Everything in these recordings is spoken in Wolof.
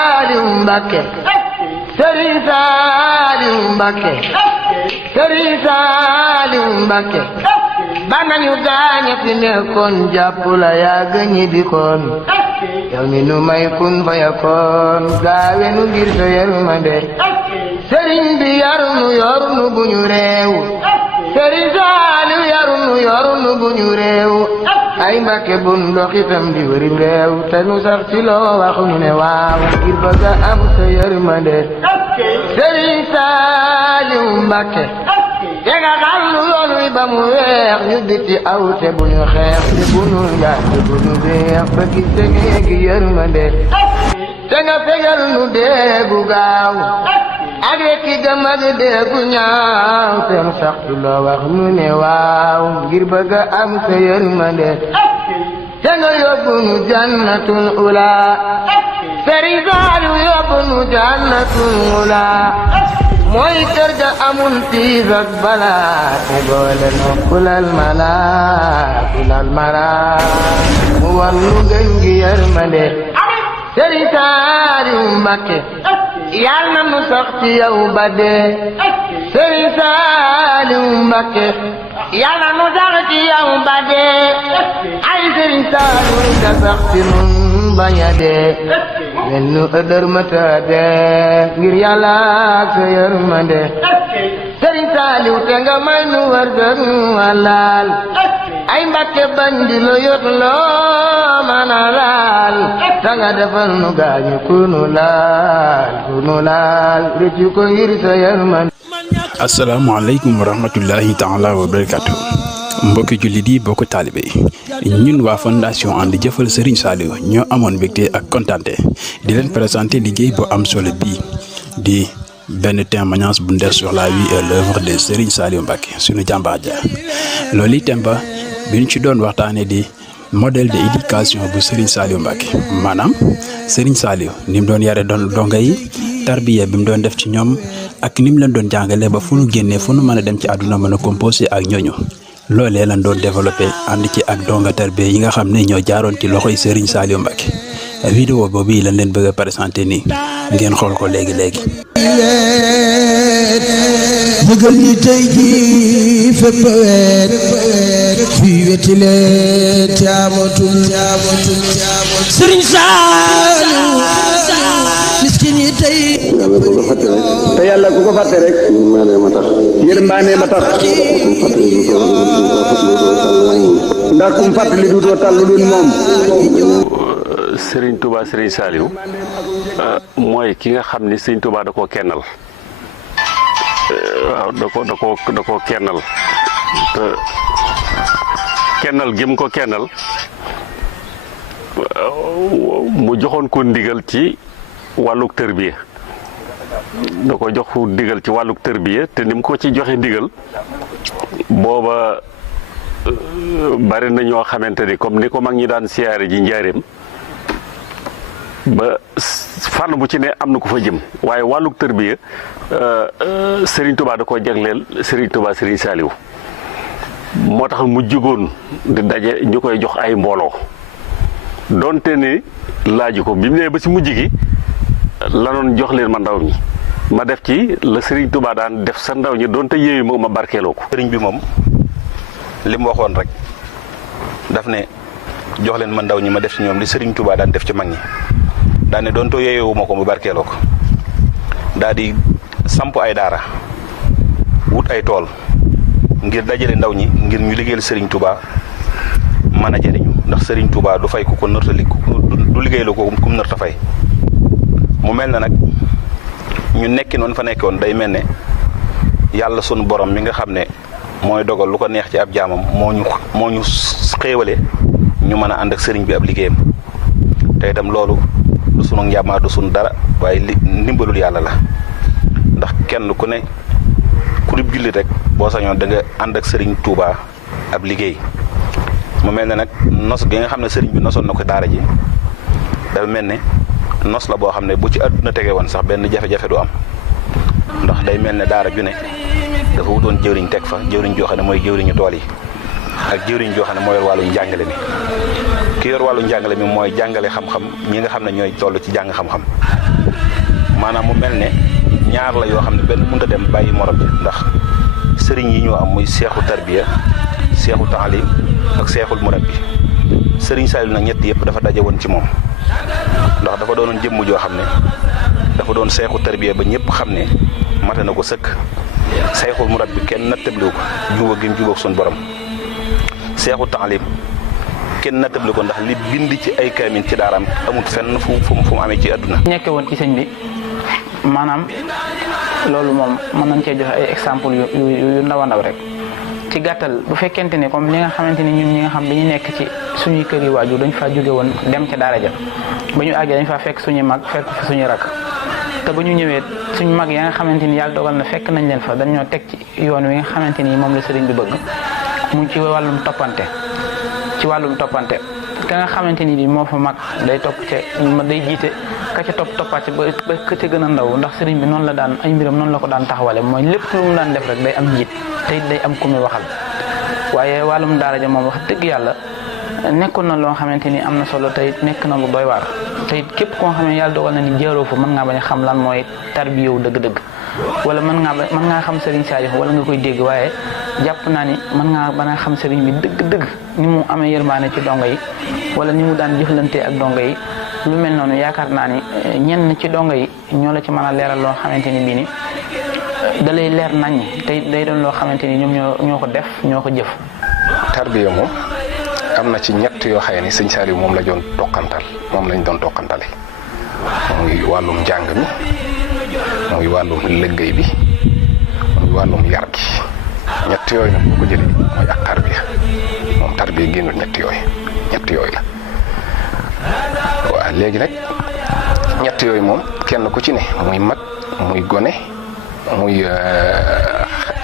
Saliou Mbacké Serigne Saliou Mbacké Serigne Saliou Mbacké ba nañu gaañe fi nekkoon jàpp la yaa gëñi di koon yow mi nu may kun fa yakoon gaawe nu ngir sa yërmande Serigne bi yarunu yorunu bu ñu réew Serigne Saliou yarunu yorunu bu ñu réew ay Mbacké bun dox itam di wërim réew te nu sax ci loo wax ñu ne waaw ngir bëgg a am sa yërmande Serigne Saliou Mbacké te nga xam lu yoon wi ba mu weex ñu di ci aw te bu ñu xeex te bu ñu njaay te bu ñu deex ba gis te ngeegi yërmande te nga fegal nu deegu gaaw ak rekki gëm ak deegu ñaaw te nu sax ci loo wax nu ne waaw ngir bëgg a am sa yërmande te nga yóbbu nu jannatul ula Serigne Saliou yóbbu nu jannatul ula mooy kër ga amul tiis ak balaa te boole no kulal mala mu war nu gën gi yërmande Serigne Saliou Mbacké yal na nu sax ci yow ba dee Serigne Saliou Mbacké yal na nu sax ci yow ba dee ay Serigne Saliou da sax ci nun bañ a dee mel nu ëdër mata dee ngir Yàlla ak sa yërmande Serigne Saliou te nga may nu wërsëg walaal ay Mbacké bandi lo yot loo mën a laal ta nga defal nu gaañu ku nu laal rëccu ko ngir sa yërmande. asalaamaaleykum wa rahmatullahi taala wa barakatuh mbokki jullit yi bokk taalibe yi ñun waa fondation ànd jëfal Serigne Saliou ñoo amoon mbégte ak kontaante di leen présenter liggéey bu am solo bii di benn témoignage bu ndes sur la vie et l'œuvre de Serigne Saliou Mbacké suñu jàmbaar ja loolu itam ba bi ñu ci doon waxtaanee di modèle de éducation bu Serigne Saliou Mbacké maanaam Serigne Saliou ni mu doon yare doon donga yi tarbiya bi mu doon def ci ñoom ak ni mu leen doon jàngale ba fu nu génnee fu nu mën a dem ci àdduna mën a composé ak ñooñu loolee lan doon développé ànd ci ak donga tarbiya yi nga xam ne ñoo jaaroon ci loxoy Serigne Saliou Mbacké vidéo boobu yi lañ leen bëgg a présenté nii ngeen xool ko léegi bëggal ñi tey ji fépp weet fii weti leen caamatul Serigne Saliou miskin yi tey te yàlla ku ko fàtte rek yërmande ma tax ndax kum fàttali duutoo tàllu dun moom. Serigne Touba Serigne Saliou mooy ki nga xam ni Serigne Touba da koo kennal waaw da koo kennal te kennal gim ko kennal mu joxoon ko ndigal ci wàlluk tërbiya da ko jox ndigal ci wàlluk tërbiya te ni mu ko ci joxe ndigal booba bari na ñoo xamante ni comme ni ko mag ñi daan siyaare ji njaareem ba fànn bu ci ne am na ko fa jëm waaye wàlluk tërbiya Serigne Touba da koo jagleel Serigne Touba Serigne Saliou moo tax mu jugoon di daje ñu koy jox ay mbooloo donte ni laaju ko bi mu nee ba si mujj gi la doon jox leen ma ndaw ñi ma def ci la Serigne Touba daan def sa ndaw ñi donte yéeyu ma barkeeloo ko. Serigne bi moom li mu waxoon rek daf ne jox leen ma ndaw ñi ma def ci ñoom li Serigne Touba daan def ci mag ñi daan ne doonte yéeyu ma ko ma barkeeloo ko daal di samp ay daara wut ay tool ngir dajale ndaw ñi ngir ñu liggéeyal Serigne Touba mën a jëriñu ndax Serigne Touba du fay ku ko nërta du liggéey la ko kum nërta fay mu mel na nag ñu nekki noonu fa nekkoon day mel ne yàlla sunu borom mi nga xam ne mooy dogal lu ko neex ci ab jaamam moo ñu xéewale ñu mën a ànd ak sëriñ bi ab liggéeyam te itam loolu du sunu njàmmaa du sunu dara waaye ndimbalul yàlla la ndax kenn ku ne ku di jullit rek boo sañoon da nga ànd ak sëriñ Touba ab liggéey mu mel ne nag nos gi nga xam ne sëriñ bi nosoon na ko daara ji dafa mel ne nos la boo xam ne bu ci àdduna tege woon sax benn jafe-jafe du am ndax day mel ne daara ju ne dafa wutoon jëwriñ teg fa jëwriñ joo xam ne mooy jëwriñu tool yi ak jëwriñ joo xam ne mooy wàllu njàngale mi ki yor wàllu njàngale mi mooy jàngale xam-xam ñi nga xam ne ñooy toll ci jàng xam-xam maanaam mu mel ne ñaar la yoo xam ne benn mënut a dem bàyyi morom bi ndax sëriñ yi ñoo am muy seexu tarbiya seexu taalim ak seexul murabbi sëriñ Saliou nag ñett yëpp dafa daje woon ci moom ndax dafa doonoon jëmm joo xam ne dafa doon seexu tarbiya ba ñëpp xam ne mate na ko sëkk seexul murabbi kenn nattabliwu ko jubóo gi mu jubóog suñu borom seexu taalim kenn nattable ko ndax li bind ci ay kaamin ci daaraam amul fenn fu mu amee ci àdduna. nekke woon ci sëñ bi maanaam loolu moom mën nañ cee joxe ay exemple yu ndaw a ndaw rek ci gàttal bu fekkente ne comme li nga xamante ni ñun ñi nga xam dañu nekk ci suñuy kër yi waajur dañ faa jóge woon dem ca daara ja ba ñu àggee dañ faa fekk suñuy mag fekk fa suñuy rakk te ba ñu ñëwee suñu mag ya nga xamante ni yàlla dogal na fekk nañ leen fa dañ ñoo teg ci yoon wi nga xamante ni moom la sëriñ bi bëgg mu ci wàllum toppante. ci wàllum toppante ka nga xamante ni bi moo fa mag day topp day jiite ka ca toppaat ba ka ca gën a ndaw ndax sëriñ bi noonu la daan ay mbiram noonu la ko daan taxawale mooy lépp lu mu daan def rek day am njiit te it day am ku muy waxal waaye wàllum daara ja moom wax dëgg yàlla nekkoon na loo xamante ni am na solo te it nekk na lu doy waar te it képp koo xam ne yàlla dogal na ni jaaroo fa mën ngaa bañ a xam lan mooy tarbiyewu dëgg-dëgg wala mën ngaa xam sëriñ Saliou wala nga koy dégg waaye jàpp naa ni mën ngaa ba nga xam sëriñ bi dëgg-dëgg ni mu amee yërmaane ci dongo yi wala ni mu daan jëflantee ak dongo yi lu mel noonu yaakaar naa ni ñenn ci dongo yi ñoo la ci mën a leeral loo xamante ni bii ni da lay leer naññ te day doon loo xamante ni ñoom ñoo ko def ñoo ko jëf. tarbiya moom am na ci ñett yoo xëy ni sëñ Saliou moom la doon toqantal moom lañ doon toqantale muy wàllum njàng mi muy wàllum liggéey bi muy wàllum yar gi ñett yooyu nag boo ko jëlee mooy ak tarbiya moom tarbiya génnul ñett yooyu la waaw léegi nag ñett yooyu moom kenn ku ci ne muy mag muy gone muy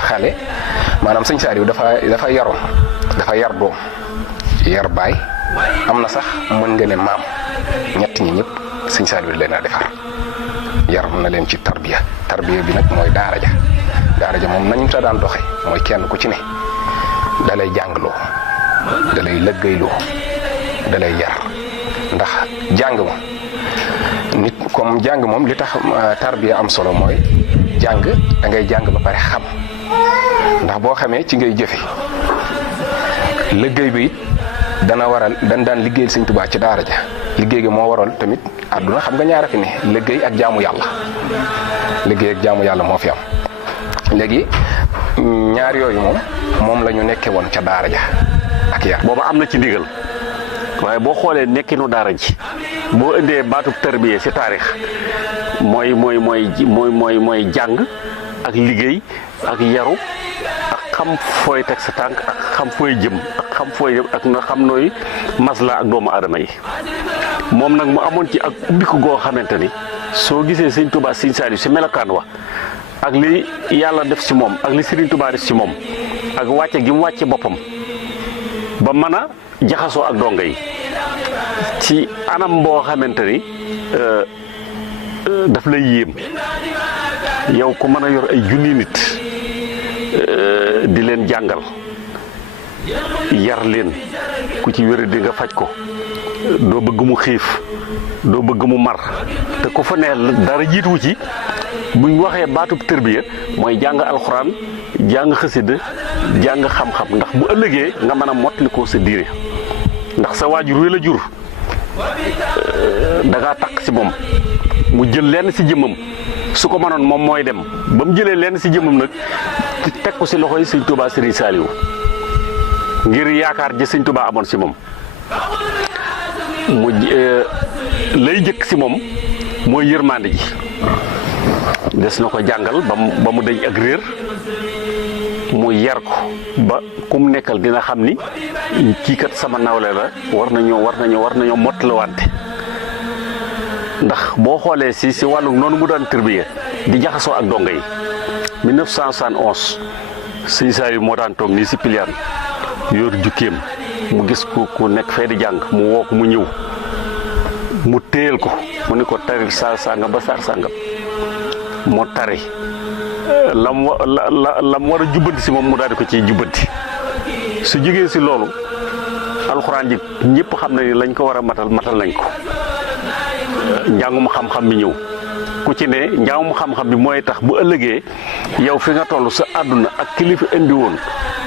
xale maanaam sëñ Saliou dafa yaroon dafa yar doom yar baay am na sax mën nga ne maam ñett ñi ñëpp sëñ Saliou leen a defar yar na leen ci tarbiya bi nag mooy daara ja moom nañu ta daan doxe mooy kenn ku ci ne dalay jàngloo dalay lëggéeyloo dalay yar ndax jàng ma nit comme jàng moom li tax tarbiya am solo mooy jàng da ngay jàng ba pare xam ndax boo xamee ci ngay jëfe liggéey bi it dana waral dañ daan liggéeyal Sëñ Tuubaa ci daara ja liggéey gi moo waral tamit àdduna xam nga ñaara fi ne liggéey ak jaamu yàlla moo fi am léegi ñaar yooyu moom la ñu nekkee woon ca daara ja ak yar booba am na ci ndigal waaye boo xoolee nekkinu daara ji boo indee baatub tarbiya ci taarix mooy jàng ak liggéey ak yaru ak xam fooy teg sa tànk ak xam fooy jëm ak na xam nooy masla ak doomu aadama yi moom nag mu amoon ci ak ubbiku goo xamante ni soo gisee sëñ Touba sëñ Saliou ci melokaan wa ak li yàlla def ci moom ak li Sëriñ Touba def ci moom ak wàcce gi mu wàcce boppam ba mën a jaxasoo ak donga yi ci anam boo xamante ni daf lay yéem yow ku mën a yor ay junni nit di leen jàngal yar leen ku ci wér di nga faj ko doo bëgg mu xiif doo bëgg mu mar te ku fa ne dara jiituwu ci buñ waxee baatub tërbiya mooy jàng alxuraan jàng xasida jàng xam-xam ndax bu ëllëgee nga mën a mottali ko sa diine ndax sa waajur wi la jur da ngaa takk ci moom mu jël lenn ci jëmmam su ko mënoon moom mooy dem ba mu jëlee lenn ci jëmmam nag teg ko ci loxoy Sëñ Tuubaa Sëriñ Saliou ngir yaakaar ji Sëñ Tuubaa amoon ci moom mu lay jëkk ci moom mooy yërmande ji des na ko jàngal ba mu deñ ak réer mu yar ko ba ku mu nekkal dina xam ni kii kat sama nawle la war nañoo mottaliwante ndax boo xoolee si wàllu noonu mu daan tërbiya di jaxasoo ak donga yi 1971 Sëñ Saliou moo daan toog nii si piliyaan yor jukkeem mu gis ku nekk fee di jàng mu woo ko mu ñëw mu téyel ko mu ni ko taril saar sàngam ba saar sàngam moo tari lam war a jubbanti si moom mu daal di ko ciy jubbanti su jógee si loolu alxuraan ji ñëpp xam na ni lañ ko war a matal nañ ko njàngum xam-xam bi ñëw ku ci ne njàngum xam-xam bi mooy tax bu ëllëgee yow fi nga toll sa àdduna ak kilifa indi woon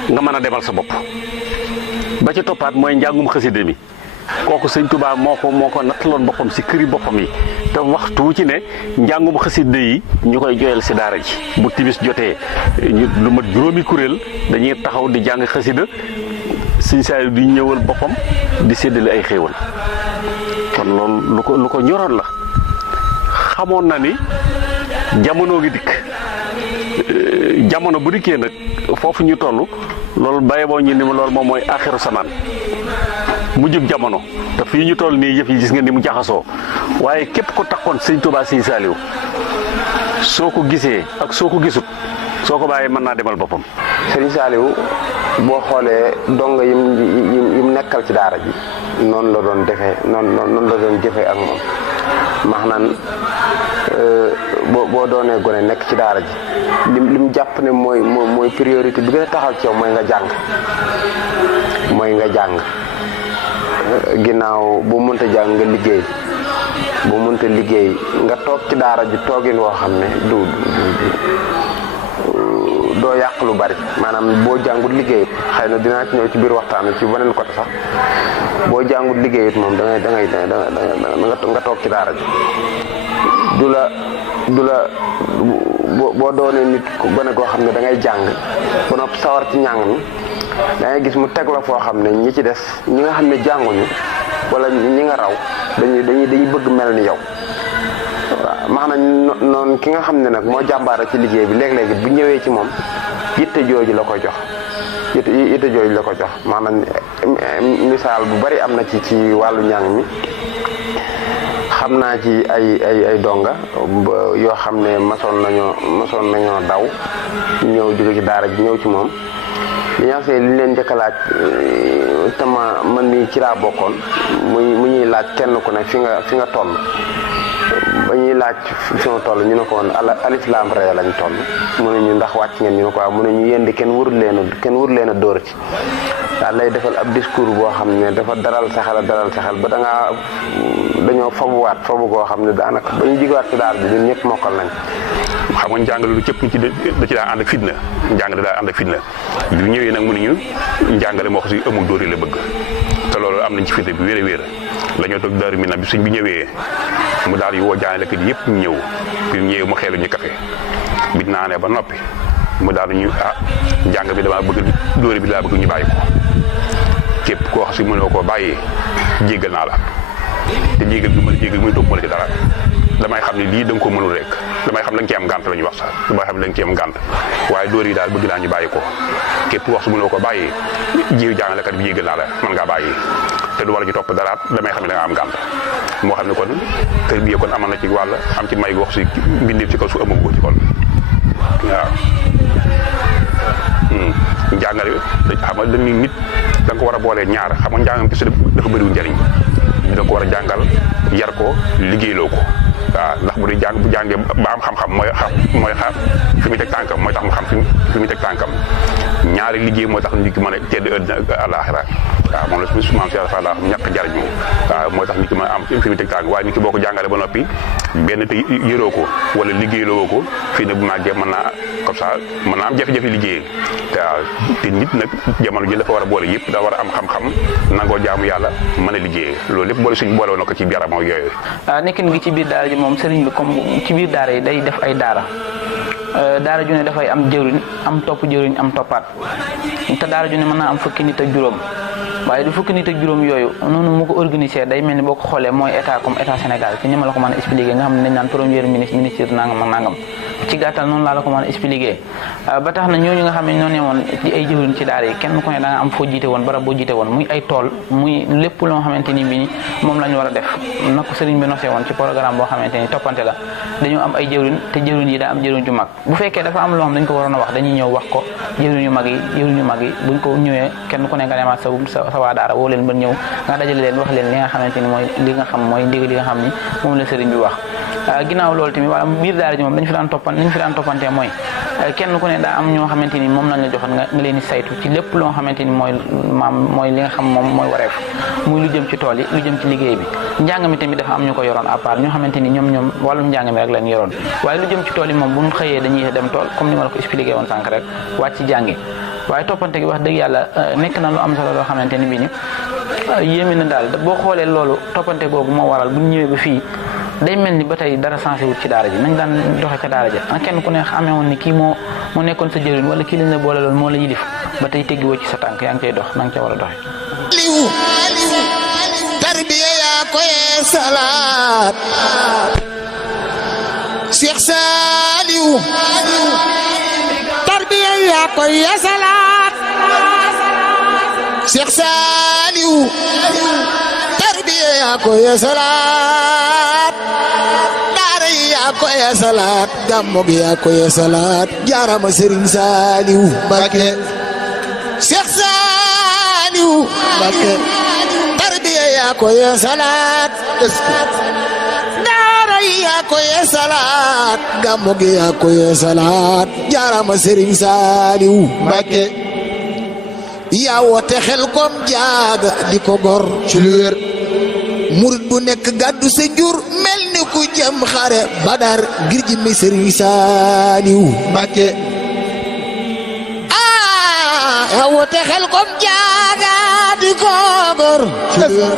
nga mën a demal sa bopp ba ci toppaat mooy njàngum xaside mi kooku sëñ Tuubaa moo ko nattaloon boppam si këri boppam yi te waxtu wu ci ne njàngum xaside yi ñu koy joyal si daara ji bu timis jotee lu mat juróomi kuréel dañuy taxaw di jàng xasida sëñ Saaliw di ñëwal boppam di séddale ay xéewal kon loolu lu ko ñoroon la xamoon na ni jamono gi dikk jamono bu dikkee nag foofu ñu toll loolu baye boo ñu ni ma loolu moom mooy axiru samaan mujjub jamono te fii ñu toll nii yëf yi gis nga ni mu jaxasoo waaye képp ko takkoon sëñ Tuubaa sëñ Saaliw soo ko gisee ak soo ko gisut soo ko bàyyee mën naa demal boppam. Sëriñ Saaliw boo xoolee donga yim nekkal ci daara ji noonu la doon defee noonu la doon jëfee ak moom maanaam boo doonee gone nekk ci daara ji lim jàpp ne mooy priorité bi gën a taxaw ci yow mooy nga jàng ginnaaw boo mënta jàng nga liggéey boo mënta liggéey nga toog ci daara ji toogin woo xam ne doo yàq lu bari maanaam boo jàngut liggéeyut xëy na dinaa ci ñëw ci biir waxtaan ci beneen côté sax boo jàngut liggéeyut moom da nga toog ci daara ji du la boo doonee nit gone koo xam ne da ngay jàng ba noppi sawar ci njàng mi da ngay gis mu teg la foo xam ne ñi ci des ñi nga xam ne jànguñu wala ñi nga raw dañuy bëgg mel ni yow waaw maanaam noonu ki nga xam ne nag moo jàmbaara ci liggéey bi léeg-léegi bu ñëwee ci moom yitte jooju la ko jox yitte jooju la ko jox maanaam misaal bu bari am na ci wàllu njàng mi xam naa ci ay donga yoo xam ne masoon nañoo daw ñëw jóge ci daara ji ñëw ci moom li ñu li leen njëkk a laaj te man mii ci laa bokkoon mu ñuy laaj kenn ku ne fi nga toll ba ñuy laaj fi ma toll ñu ne ko woon alif laam ree lañ toll mu ne ñu ndax wàcc ngeen ñu ne ko waaw mu ne ñu yéen di kenn wurul leen a dóor ci daal lay defal ab discours boo xam ne dafa dalal sa xel ba dañoo fabu goo xam ne daanaka ba ñu jigawaat ci daara bi ñun ñëpp mokkal nañ. xam nga njàngale lu cëpp da ci daa ànd ak fitna njàngale daa ànd ak fitna bi ñëwee nag mënuñu njàngale moo xam si amul dóor yi la bëgg te loolu am nañ ci fitna bi wéer a wéer la ñoo toog Daaru Minam bi suñ bi ñëwee mu daal yi woo jàngalekat yëpp ñu ñëw bi ñëwee mu xeelu ñu kafe bi naanee ba noppi mu daal ñu njàng bi dama bëgg dóori bi laa bëgg ñu bàyyi ko képp koo xam si mënoo koo bàyyi jéggal naa la te jéggal bi muy topp mën a ci dara damay xam ne lii da nga ko mënul rek damay xam da nga ci am gànt la ñuy wax sax damay xam ne da nga ci am gànt waaye dóor yi daal bëgg naa ñu bàyyi ko képp wax su mënoo ko bàyyi jiw jàngalekat bi jéggal naa la mën ngaa bàyyi te du war a ci topp daraat damay xam ne da nga am gànt moo xam ne kon kër bi kon amal na ci wàll am ci may wax si mbindeef ci kaw su ëmb ko ci kon waaw njàngale xam nga dañuy nit da nga ko war a boolee ñaar xam nga njàngam kese dafa bëriwul njëriñ da nga ko war a jàngal yar ko liggéeyloo ko waaw ndax bu jàngee ba am xam-xam mooy xam fi muy teg tànkam mooy tax mu xam fi muy teg tànkam ñaari liggéey mooy tax nit ki mën a tedd àddina ak àllaaxira waaw moom la suñu maam si dafa daa xam ñàkk jariñu waaw mooy tax nit ki mën a am fi muy teg tànk waaye nit ki boo ko jàngalee ba noppi benn te yëroo ko wala liggéeyloo ko fii ne bu màggee mën naa comme ça mën naa am jafe-jafe liggéey waaw te nit nag jamono ji dafa war a boole yëpp da war a am xam-xam nangoo jaamu yàlla mën a liggéey loolu lépp boole suñu boole woon na ko ci yaram ak yooyu. nekkin gi ci biir daara ji moom sëriñ bi comme ci biir daara yi day def ay daara ju ne dafay am jëriñ am topp jëriñ am toppaat te daara ju ne mën naa am fukki nit ak juróom waaye du fukki nit ak juróom yooyu noonu mu ko organisé day mel ni boo ko xoolee mooy état comme état Sénégal ci ni ma la ko mën a expliqué nga xam ne dañ naan premier ministre nangam ak nangam ci gàttal noonu laa la ko mën a expliqué ba tax na ñooñu nga xam ne ñoo ne woon ci ay jëwriñ ci daara yi kenn ku ne da nga am foo jiite woon barab boo jiite woon muy ay tool muy lépp loo xamante ni bi moom la ñu war a def na ko sëriñ bi nosé woon ci programme boo xamante ni toppante la dañoo am ay jëwriñ te jëwriñ yi daa am jëwriñ ju mag bu fekkee dafa am loo xam dañ ko waroon a wax dañuy ñëw wax ko jëwriñ yu mag yi buñ ko ñëwee kenn ku ne nga demaat sa waa daara woo leen ba ñëw nga dajale leen wax leen li nga xamante ni mooy li nga xam mooy ndigal li nga xam ni moom la sëriñ bi wax ginnaaw loolu tamit wala biir daara ji moom dañu fi daan toppante mooy kenn ku ne daa am ñoo xamante ni moom lañ la joxoon nga leen di saytu ci lépp loo xamante ni mooy li nga xam moom mooy wareef muy lu jëm ci tool yi lu jëm ci liggéey bi njàng mi tamit dafa am ñu ko yoroon à part ñoo xamante ni ñoom wàllum njàng mi rek lañ yoroon waaye lu jëm ci tool yi moom bu ñu xëyee dañuy dem tool comme ni ma la ko expliqué woon sànq rek wàcc ci jàngi waaye toppante gi wax dëgg yàlla nekk na lu am solo loo xamante ni bii ni yéeme na daal boo xoolee loolu toppante googu moo waral bu ñu ñëwee ba fii day mel ni ba tey dara changé wut ci daara ji nañ daan doxe ca daara ja ak kenn ku ne xamee woon ni kii moo nekkoon sa jëriñ wala kii lañ la boole loon moo la yilif ba tey teggiwoo ci sa tànk yaa ngi cay dox na nga ca war a doxe tarbiya yaa koy salaat Cheikh Saliou tarbiya yaa koy salaat Cheikh Saliou tarbiya yaa koy salaat daara yaa koy salaat gàmmu gi yaa koy salaat jaarama Serigne Saliou Mbacké Cheikh Saliou Mbacké tarbiya yaa koy salaat daara yaa koy salaat gàmmu gi yaa koy salaat jaarama Serigne Saliou Mbacké yaa woote xel kom jaaga di ko gor ci lu wér murit bu nekk gàddu sa jur mel ni ku jëm xare badar ngir jëmmi Serigne Saliou Mbacké yaa woote xel kom jaaga di ko gor ci lu wér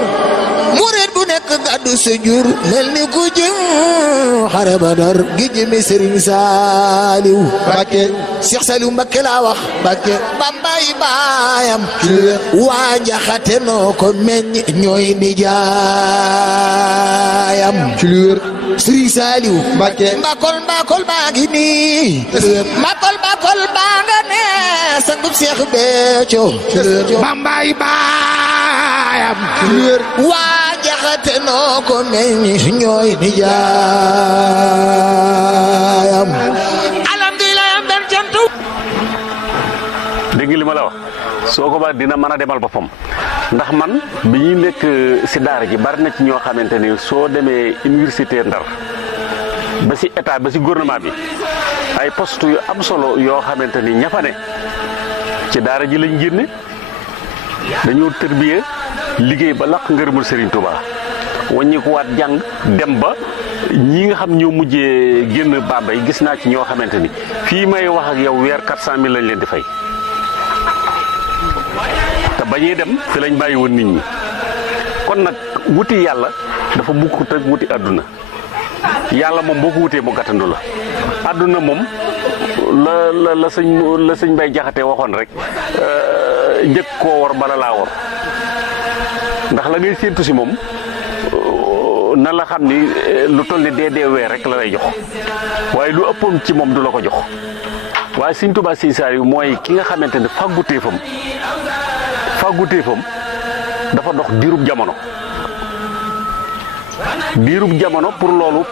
murit bu nekk gàddu sa jur mel ni ku jëm xare badar ngir jëmmi Serigne Saliou Mbacké Cheikh Saliou Mbacké laa wax Mbacké bambay baayam waa Njaxate noo ko meññ ñooy nijaayam ci lu wér Serigne Saliou Mbacké mbakol baa ngi nii mbakol baa nga ne sangub Cheikh Béthio bambay baayam ci lu wér waa Njaxate noo ko meññ ñooy nijaayam dégg li ma la wax soo ko ba dina mën a demal boppam ndax man bi ñuy nekk si daara ji bari na ci ñoo xamante ni soo demee université Ndar ba si état ba si gouvernement bi ay poste yu am solo yoo xamante ni ña fa ne ci daara ji lañ génne dañoo tërbiye liggéey ba laq ngërëmul Serigne Touba wàññikuwaat jàng dem ba ñi nga xam ñoo mujjee génn Bambey gis naa ci ñoo xamante ni fii may wax ak yow weer 400 000 lañ leen di fay. te bañee dem fi lañ bàyyi woon nit ñi kon nag wuti yàlla dafa bukkut ak wuti àdduna yàlla moom boo ko wutee mu gàttandu la àdduna moom la sëñ Bay Jaxate waxoon rek njëkk koo war bala laa war ndax la ngay séentu si moom na la xam ni lu toll ni deewee rek la lay jox waaye lu ëppoon ci moom du la ko jox waaye Sëñ Tuubaa Sëñ Saaliw mooy ki nga xamante ne fàgguteefam dafa dox diirub jamono pour loolu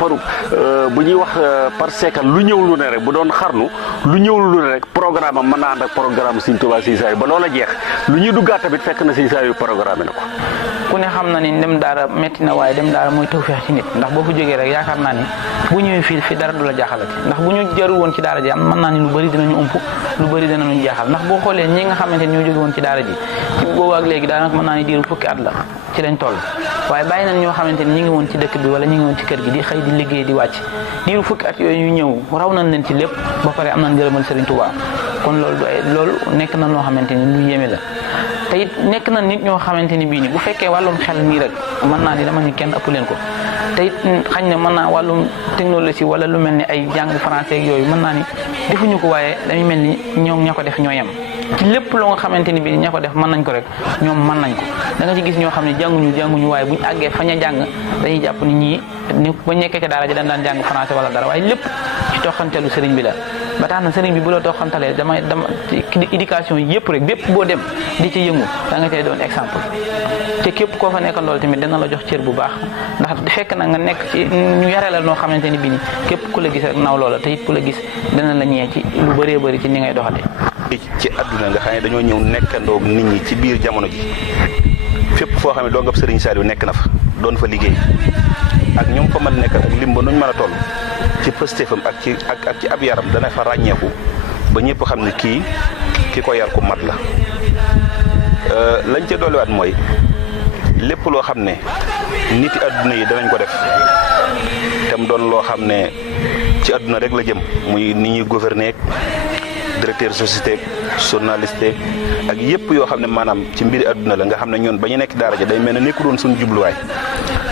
bu ñuy wax par seekal lu ñëw lu ne rek bu doon xarnu lu ñëw lu ne rek programme am mën naa ànd ak programme Sëñ Tuubaa Sëñ Saaliw ba loola jeex lu ñuy duggaat tamit fekk na Sëñ Saaliw programme na ko. ku ne xam na ni dem daara metti na waaye dem daara mooy tawfeex ci nit ndax boo fa jógee rek yaakaar naa ni bu ñëwee fii dara du la jaaxalati ndax bu ñu jaru woon ci daara ji am mën naa ni lu bëri dinañu ump lu bëri dinañu jaaxal ndax boo xoolee ñi nga xamante ni ñoo jóge woon ci daara ji ci boobu ak léegi daanaka mën naa ni diiru fukki at la ci lañ toll waaye bàyyi nañ ñoo xamante ni ñi ngi woon ci dëkk bi wala ñi ngi woon ci kër gi di xëy di liggéey di wàcc diiru fukki at yooyu ñu ñëw raw nañ leen ci lépp ba pare am nañ ngërëmal Serigne Touba kon loolu nekk na noo xamante ni lu yéeme la te it nekk na nit ñoo xamante ni bii ni bu fekkee wàllum xel nii rek mën naa ni dama ni kenn ëpp leen ko te it xañ na mën naa wàllum technologie wala lu mel ni ay jàng français ak yooyu mën naa ni defuñu ko waaye dañuy mel ni ñoom ña ko def ñoo yem ci lépp loo nga xamante ni bii ña ko def mën nañ ko rek ñoom mën nañ ko da nga ci gis ñoo xam ne jànguñu waaye buñu àggee fañ a jàng dañuy jàpp ni ñii ni ba nekkee ca daara ji dañ daan jàng français wala dara waaye lépp ci toxantelu sëriñ bi la ba tax na sëriñ bi bu la toxantalee dama éducation yëpp rek bépp boo dem di ci yëngu da nga cay doon exemple te képp koo fa nekkal loolu tamit dina la jox cër bu baax ndax fekk na nga nekk ci ñu yare la noo xamante ni bii ni képp ku la gis rek naw loola te it ku la gis dina la ñee ci lu bëree bëri ci ni ngay doxalee. ci àdduna nga xam ne dañoo ñëw nekkandoo nit ñi ci biir jamono ji fépp foo xam ne doo nga Serigne Saliou nekk na fa doon fa liggéey ak ñoom fa mën nekk ak lim ba nuñ mën a toll ci pëstéefam ak ci ab yaram dana fa ràññeeku ba ñëpp xam ne kii ki ko yar ku mat la. lañ ca dolliwaat mooy lépp loo xam ne nit yi àdduna yi danañ ko def tam doon loo xam ne ci àdduna rek la jëm muy ni ñuy gouverner directeur société journaliste ak yëpp yoo xam ne maanaam ci mbiri àdduna la nga xam ne ñun ba ñu nekk daara ji day mel ne nekku doon suñu jubluwaay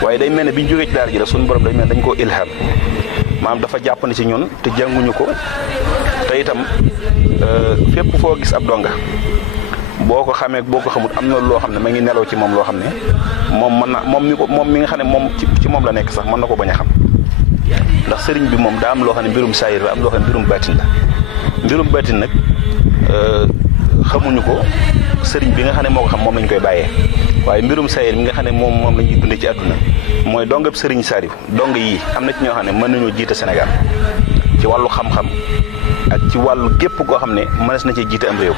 waaye day mel ne bi ñu jógee ci daara ji rek suñu borom day mel ne dañ koo ilham maanaam dafa jàppandi ci ñun te jànguñu ko te itam fépp foo gis ab donga boo ko xamee boo ko xamut am na loo xam ne ma ngi nelaw ci moom loo xam ne moom mën na moom mi nga xam ne moom ci moom la nekk sax mën na ko bañ a xam ndax sëriñ bi moom daa am loo xam ne mbirum saayir la am loo xam ne mbirum baatin la mbirum baatin nag xamuñu ko sëriñ bi nga xam ne moo ko xam moom lañ koy bàyyee waaye mbirum saayir mi nga xam ne moom la ñuy dundee ci àdduna mooy dongab sëriñ Saliou dong yi am na ci ñoo xam ne mën nañoo jiite Sénégal ci wàllu xam-xam ak ci wàllu gépp koo xam ne mënees na cee jiite am réew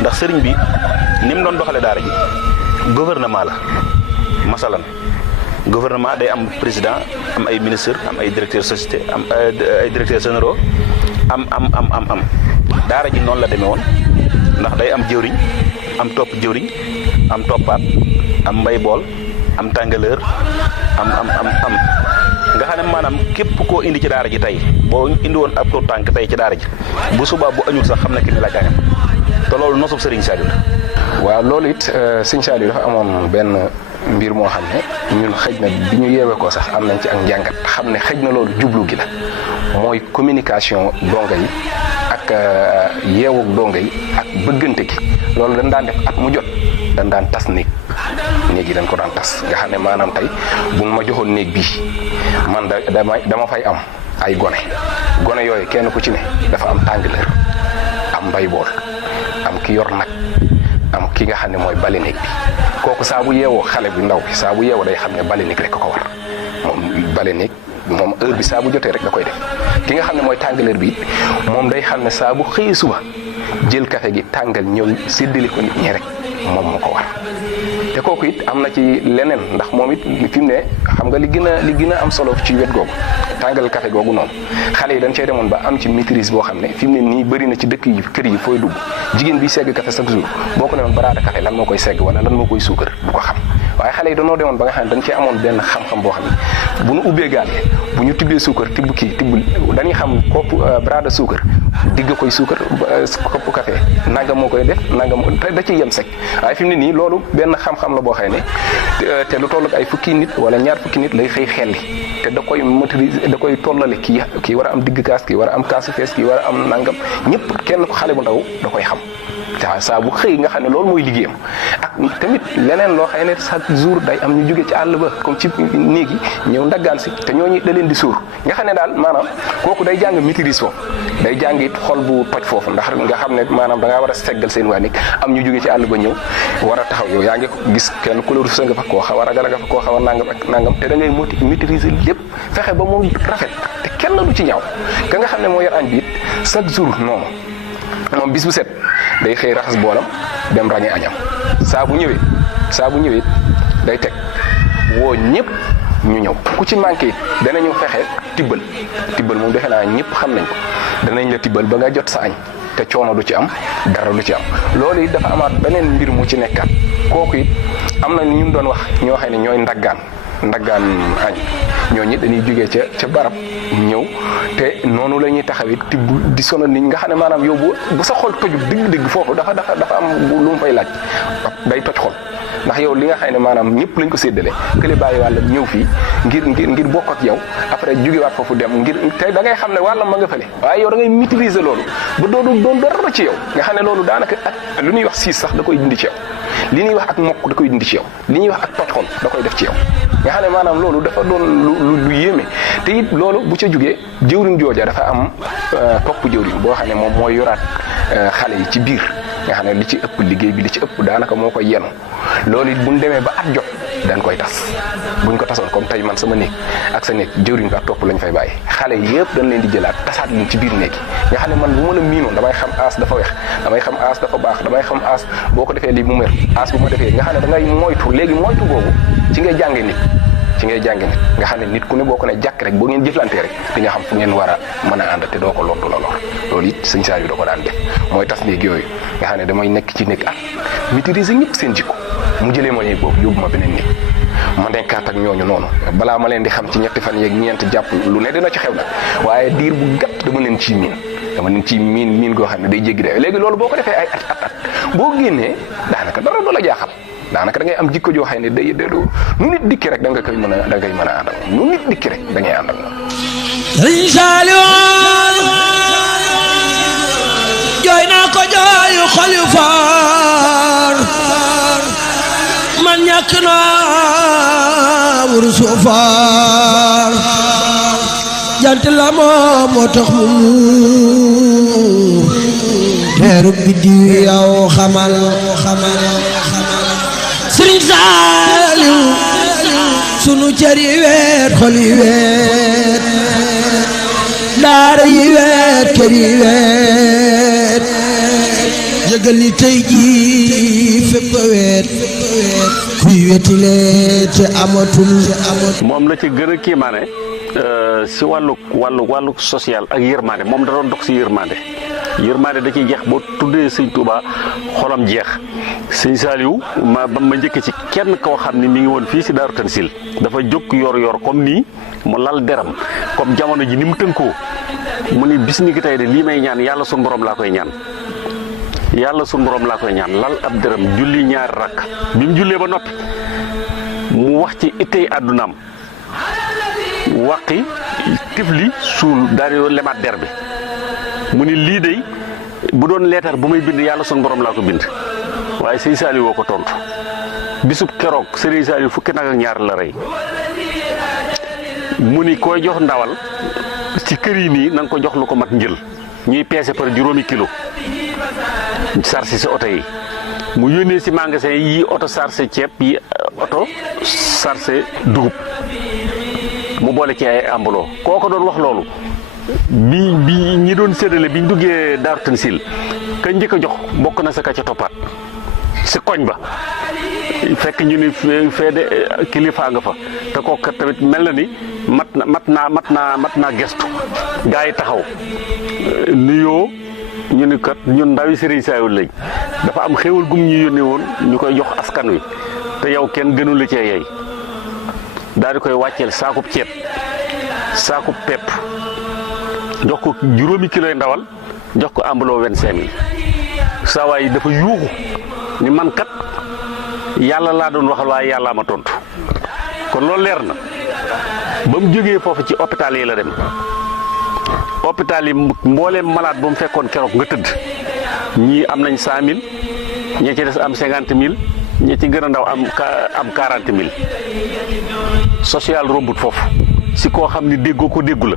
ndax sëriñ bi ni mu doon doxale daara ji gouvernement la masalan gouvernement day am président am ay ministre am ay directeur société am ay directeurs généraux am daara ji noonu la demee woon ndax day am jëwriñ am topp jëwriñ am toppaat am mbay bool am tàngaleur am nga xam ne maanaam képp koo indi ci daara ji tey boo indi woon ab tur tànk tey ci daara ji bu subaa bu añul sax xam ne ki ni la gaañam te loolu nosub Serigne Saliou la. waaw loolu it Serigne Saliou dafa amoon benn mbir moo xam ne ñun xëj na bi ñu yeewee ko sax am nañ ci ak njàngat xam ne xëj na loolu jublu gi la mooy communication donga yi ak yeewug donga yi ak bëggante gi loolu dañ daan def at mu jot dañ daan tas néeg yi dañ ko daan tas nga xam ne maanaam tey buñ ma joxoon néeg bii man dama fay am ay gone yooyu kenn ku ci ne dafa am tàngaleur am mbay bool am ki yor nag am ki nga xam ne mooy bale néeg bi kooku saa bu yeewoo xale bu ndaw bi saa bu yeewoo day xam ne bale néeg rek ko war moom bale néeg moom heure bi saa bu jotee rek da koy def ki nga xam ne mooy tàngaleur bi moom day xam ne saa bu xëyee suba jël café gi tàngal ñëw séddale ko nit ñi rek moom moo ko war te kooku it am na ci leneen ndax moom it fi mu ne xam nga li gën a am solo ci wet googu tàngal café googu noonu xale yi dañ cey demoon ba am ci maîtrise boo xam ne fi mu ne nii bëri na ci dëkk yi kër yi fooy dugg jigéen bi segg café chaque jour boo ko ne woon baraada café lan moo koy segg wala lan moo koy suukar du ko xam waaye xale yi dañoo demoon ba nga xam ne dañ cee amoon benn xam-xam boo xam ne bu ñu ubbee gaal bu ñu tibbee suukar tibb dañuy xam kopp baraada suukar digg koy suukar kopp café nangam moo koy def nangam da ciy yem sec waaye fi mu ne nii loolu benn xam-xam la boo xëy ne te lu toll ak ay fukki nit wala ñaar fukki nit lay xëy xelli te da koy maîtriser da koy tollale kii war a am digg kaas kii war a am kaasu fees kii war a am nangam ñëpp kenn ko xale bu ndaw da koy xam waaw saa bu xëy nga xam ne loolu mooy liggéeyam ak tamit leneen loo xam ne chaque jour day am ñu jóge ci àll ba comme ci néeg yi ñëw ndaggaan si te ñooñu da leen di suur nga xam ne daal maanaam kooku day jàng maîtrise foofu day jàng it xol bu toj foofu ndax nga xam ne maanaam da ngaa war a seggal seen waa néeg am ñu jóge ci àll ba ñëw war a taxaw yow yaa ngi gis kenn couleur sa nga fa koo xaw a ragal nga fa koo xaw a nangam ak nangam te da ngay maîtriser lépp fexe ba mu rafet te kenn du ci ñaaw ka nga xam ne moo yor añ bi it chaque jour noonu moom bis bu set day xëy raxas boolam dem ràññee añam saa bu ñëwee day teg woo ñëpp ñu ñëw ku ci manqué danañu fexe tibbal moom defe naa ñëpp xam nañ ko danañ la tibbal ba nga jot sa añ te coono du ci am dara du ci am loolu it dafa amaat beneen mbir mu ci nekkaat kooku it am na ñu doon wax ñoo xam ne ñooy ndaggaan añ ñooñu dañuy jógee ca barab ñëw te noonu la ñuy taxawit tibb di sonal nit nga xam ne maanaam yow bu sa xol toju dëgg foofu dafa am lu mu fay laaj day toj xol ndax yow li nga xam ne maanaam ñëpp lañ ko séddale kële bàyyi wàlla ñëw fii ngir bokk ak yow après jógewaat foofu dem ngir te da ngay xam ne wàllam ma nga fële waaye yow da ngay maîtriser loolu ba doon dara ci yow nga xam ne loolu daanaka ak lu ñuy wax siis sax da koy dindi ci yow li ñuy wax ak mokk da koy dindi ci yow li ñuy wax ak toj xol da koy def ci yow nga xam ne maanaam loolu dafa doon lu yéeme te it loolu bu ca jógee jëwriñ jooja dafa am topp jëwriñ boo xam ne moom mooy yoraat xale yi ci biir nga xam ne li ci ëpp liggéey bi li ci ëpp daanaka moo koy yenu loolu it buñ demee ba at jot dañ koy tas buñ ko tasoon comme tey man sama néeg ak sa néeg jëwriñ bi ak topp lañ fay bàyyi xale yëpp dañ leen di jëlaat tasaat leen ci biir néeg yi nga xam ne man bu ma la miinoon damay xam aas dafa weex damay xam aas dafa baax damay xam aas boo ko defee lii mu mer aas bu ma defee nga xam ne da ngay moytu léegi moytu boobu ci ngay jànge nit ci ngay jàngi nit nga xam ne nit ku ne boo ko ne jàkk rek boo ngeen jëflantee rek di nga xam fu ngeen war a mën a ànd te doo ko lor du la lor loolu it sëñ Saliou da ko daan def mooy tas néeg yooyu nga xam ne damay nekk ci néeg at maîtriser ñëpp seen jikko mu jëlee ma néeg boobu yóbbu ma beneen néeg ma nekkaat ak ñooñu noonu balaa ma leen di xam ci ñetti fan yeeg ñeent jàpp lu ne dina ci xew nag waaye diir bu gàtt dama leen ciy miin goo xam ne day jéggi day léegi loolu boo ko defee ay at boo génnee daanaka dara du la jaaxal daanaka da ngay am jikko joo xam ne day nu nit dikki rek da ngay mën a ànd ak nu nit dikki rek da ngay ànd ak moom. Sëriñ Saliou jooy naa ko jooyu xol yu faar man ñàkk naa wurusu faar jant la moo tax mu muur teeru biddiw yow xamal Sëriñ Saliou sunu cër yi weet xol yi weet daara yi weet kër yi weet yëgal ni tey jii fépp a weet kuy wetile te amatul moom la ci gën a kiimaane si wàllu social ak yërmande moom da doon dox si yërmande da ciy jeex boo tuddee sëñ Touba xolam jeex sëñ Saliou ba ma njëkk ci kenn koo xam ne mi ngi woon fii si Daaru Tansil dafa jóg yor comme nii mu lal deram comme jamono ji ni mu tënkoo mu ni bis ni ki tey de lii may ñaan yàlla sunu borom laa koy ñaan lal ab deram julli ñaari rakk bi mu jullee ba noppi mu wax ci ittey àddunaam waqi tifli suul daal di lemaat der bi mu ni lii day bu doon leetar bu may bind yàlla sunu borom laa ko bind waaye sëñ Saliou woo ko tontu bisub keroog sëriñ Saliou fukki nag ak ñaar la rey mu ni koy jox ndawal ci kër yi nii na nga ko jox lu ko mat njël ñuy peese par juróomi kilo sarsi si oto yi mu yónnee si magasin yi oto sarse ceeb yi oto sarse dugub mu boole ci ay ambuloo koo ko doon wax loolu bi ñi doon séddale bi ñu duggee Daaru Tansil ka njëkk a jox bokk na sa ka ca toppaat si koñ ba fekk ñu ni fee de kilifa nga fa te kooku tamit mel na ni mat naa gestu gaa yi taxaw nuyoo ñu ni kat ñun ndawi Sëriñ Saliou lañ dafa am xéewal gum ñu yónnee woon ñu koy jox askan wi te yow kenn gënu la cee yey daal di koy wàcceel saakub ceeb saakub pepp jox ko juróomi kiloy ndawal jox ko ambuloo 25 000 saa waay dafa yuuxu ni man kat yàlla laa doon waxal waaye yàllaa ma tontu kon loolu leer na ba mu jógee foofu ci hôpital yi la dem hôpital yi mbooleem malade bu mu fekkoon keroog nga tëdd ñii am nañ 100 000 ñi ci des am 50 000 ñi ci gën a ndaw am 40 000 social rombut foofu si koo xam ni déggoo ko déggu la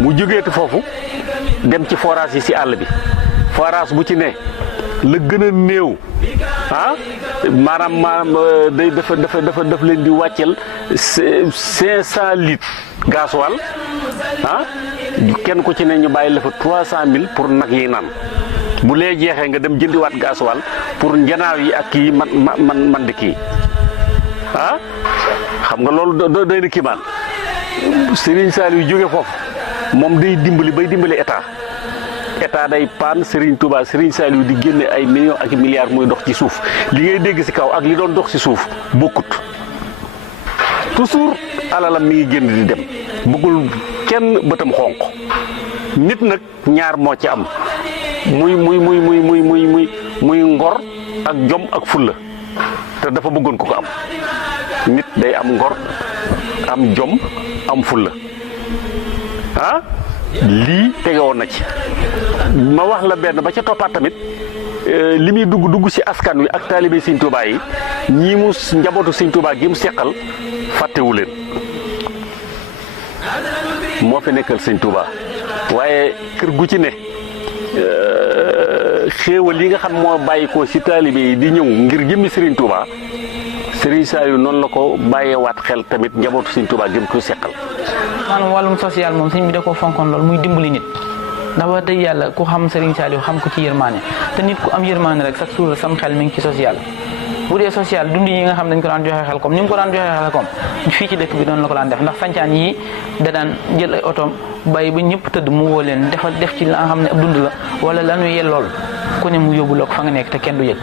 mu jógeeti foofu dem ci forage yi si àll bi forage bu ci ne la gën a néew maanaam day dafa leen di wàcceel 500 litres gasoil kenn ku ci ne ñu bàyyi la fa 300 000 pour nag yi naan bu lee jeexee nga dem jëndiwaat gasoil pour njanaaw yi ak kii man di kii xam nga loolu doy na kiimaan Serigne Saliou jóge foofu moom day dimbali état day paan Serigne Touba Serigne Saliou di génne ay millions ak milliards muy dox ci suuf li ngay dégg ci kaw ak li doon dox ci suuf bokkut toujours alalam mi ngi génn di dem bëggul kenn bëtam xonq nit nag ñaar moo ci am muy ngor ak jom ak fulla te dafa bëggoon ko am nit day am ngor am jom am fulla lii tege woon na ci ma wax la benn ba ca toppaat tamit li muy dugg ci askan wi ak taalibe Sëñ Tuubaa yi ñii mu njabootu Sëñ Tuubaa gi mu seqal fàttewu leen moo fi nekkal Sëñ Tuubaa waaye kër gu ci ne xéewal yi nga xam moo bàyyi ko ci taalibe yi di ñëw ngir jëmmi Sëriñ Tuubaa Sëriñ Saliou noonu la ko bàyyeewaat xel tamit njabootu Sëñ Tuubaa gi mu ko seqal. maanaam wàllum social moom sëñ bi da koo fonkoon lool muy dimbali nit ndax wax dëgg yàlla ku xam Serigne Saliou xam ko ci yërmaane te nit ku am yërmaane rek chaque jour sam xel mi ngi ci social bu dee social dund yi nga xam dañ ko daan joxe xel comme ni mu ko daan joxe xel comme fii ci dëkk bi noonu la ko daan def ndax sancaan yi da daan jël ay otoom bàyyi ba ñëpp tëdd mu woo leen def ci la nga xam ne ab dund la wala la ñuy yellool ku ne mu yóbbu la ko fa nga nekk te kenn du yëg